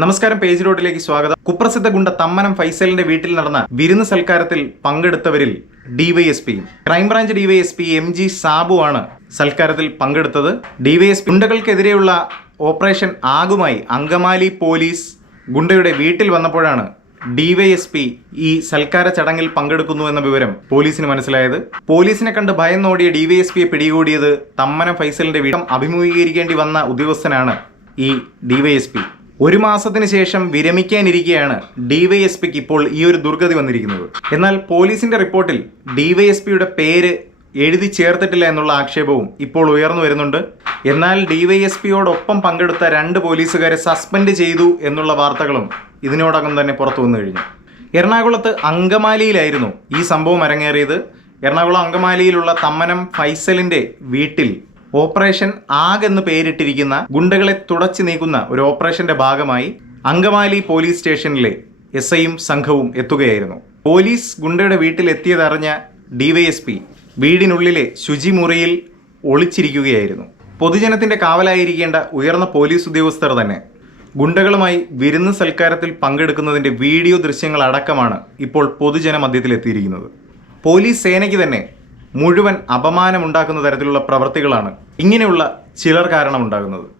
നമസ്കാരം പേജ് റോഡിലേക്ക് സ്വാഗതം. കുപ്രസിദ്ധ ഗുണ്ട തമ്മനം ഫൈസലിന്റെ വീട്ടിൽ നടന്ന വിരുന്ന് സൽക്കാരത്തിൽ പങ്കെടുത്തവരിൽ ഡിവൈഎസ്പിയും crime branch DYSP M G Sabu ആണ് സൽക്കാരത്തിൽ പങ്കെടുത്തത്. ഡിവൈഎസ്പി ഗുണ്ടകൾക്കെതിരെയുള്ള ഓപ്പറേഷൻ ആകുമായി അങ്കമാലി പോലീസ് ഗുണ്ടയുടെ വീട്ടിൽ വന്നപ്പോഴാണ് ഡിവൈഎസ്പി ഈ സൽക്കാര ചടങ്ങിൽ പങ്കെടുക്കുന്നു എന്ന വിവരം പോലീസിന് മനസ്സിലായത്. പോലീസിനെ കണ്ട് ഭയന്നോടിയ ഡിവൈഎസ്പിയെ പിടികൂടിയത് തമ്മനം ഫൈസലിന്റെ വീട്ടം അഭിമുഖീകരിക്കേണ്ടി വന്ന ഉദ്യോഗസ്ഥനാണ് ഈ ഡിവൈഎസ്പി ഒരു മാസത്തിന് ശേഷം വിരമിക്കാനിരിക്കെയാണ് ഡിവൈഎസ്പിക്ക് ഇപ്പോൾ ഈ ഒരു ദുർഗതി വന്നിരിക്കുന്നത്. എന്നാൽ പോലീസിന്റെ റിപ്പോർട്ടിൽ ഡിവൈഎസ്പിയുടെ പേര് എഴുതി ചേർത്തിട്ടില്ല എന്നുള്ള ആക്ഷേപവും ഇപ്പോൾ ഉയർന്നു വരുന്നുണ്ട്. എന്നാൽ ഡിവൈഎസ്പിയോടൊപ്പം പങ്കെടുത്ത രണ്ട് പോലീസുകാരെ സസ്പെൻഡ് ചെയ്തു എന്നുള്ള വാർത്തകളും ഇതിനോടകം തന്നെ പുറത്തു വന്നു കഴിഞ്ഞു. എറണാകുളത്ത് അങ്കമാലിയിലായിരുന്നു ഈ സംഭവം അരങ്ങേറിയത്. എറണാകുളം അങ്കമാലിയിലുള്ള തമ്മനം ഫൈസലിന്റെ വീട്ടിൽ ഓപ്പറേഷൻ ആഗ് എന്ന് പേരിട്ടിരിക്കുന്ന ഗുണ്ടകളെ തുടച്ചു നീക്കുന്ന ഒരു ഓപ്പറേഷന്റെ ഭാഗമായി അങ്കമാലി പോലീസ് സ്റ്റേഷനിലെ എസ് ഐയും സംഘവും എത്തുകയായിരുന്നു. പോലീസ് ഗുണ്ടയുടെ വീട്ടിൽ എത്തിയതറിഞ്ഞ ഡിവൈഎസ്പി വീടിനുള്ളിലെ ശുചിമുറിയിൽ ഒളിച്ചിരിക്കുകയായിരുന്നു. പൊതുജനത്തിന്റെ കാവലായിരിക്കേണ്ട ഉയർന്ന പോലീസ് ഉദ്യോഗസ്ഥർ തന്നെ ഗുണ്ടകളുമായി വിരുന്ന് സൽക്കാരത്തിൽ പങ്കെടുക്കുന്നതിന്റെ വീഡിയോ ദൃശ്യങ്ങൾ അടക്കമാണ് ഇപ്പോൾ പൊതുജന മധ്യത്തിലെത്തിയിരിക്കുന്നത് പോലീസ് സേനയ്ക്ക് തന്നെ മുഴുവൻ അപമാനമുണ്ടാക്കുന്ന തരത്തിലുള്ള പ്രവൃത്തികളാണ് ഇങ്ങനെയുള്ള ചിലർ കാരണം ഉണ്ടാകുന്നത്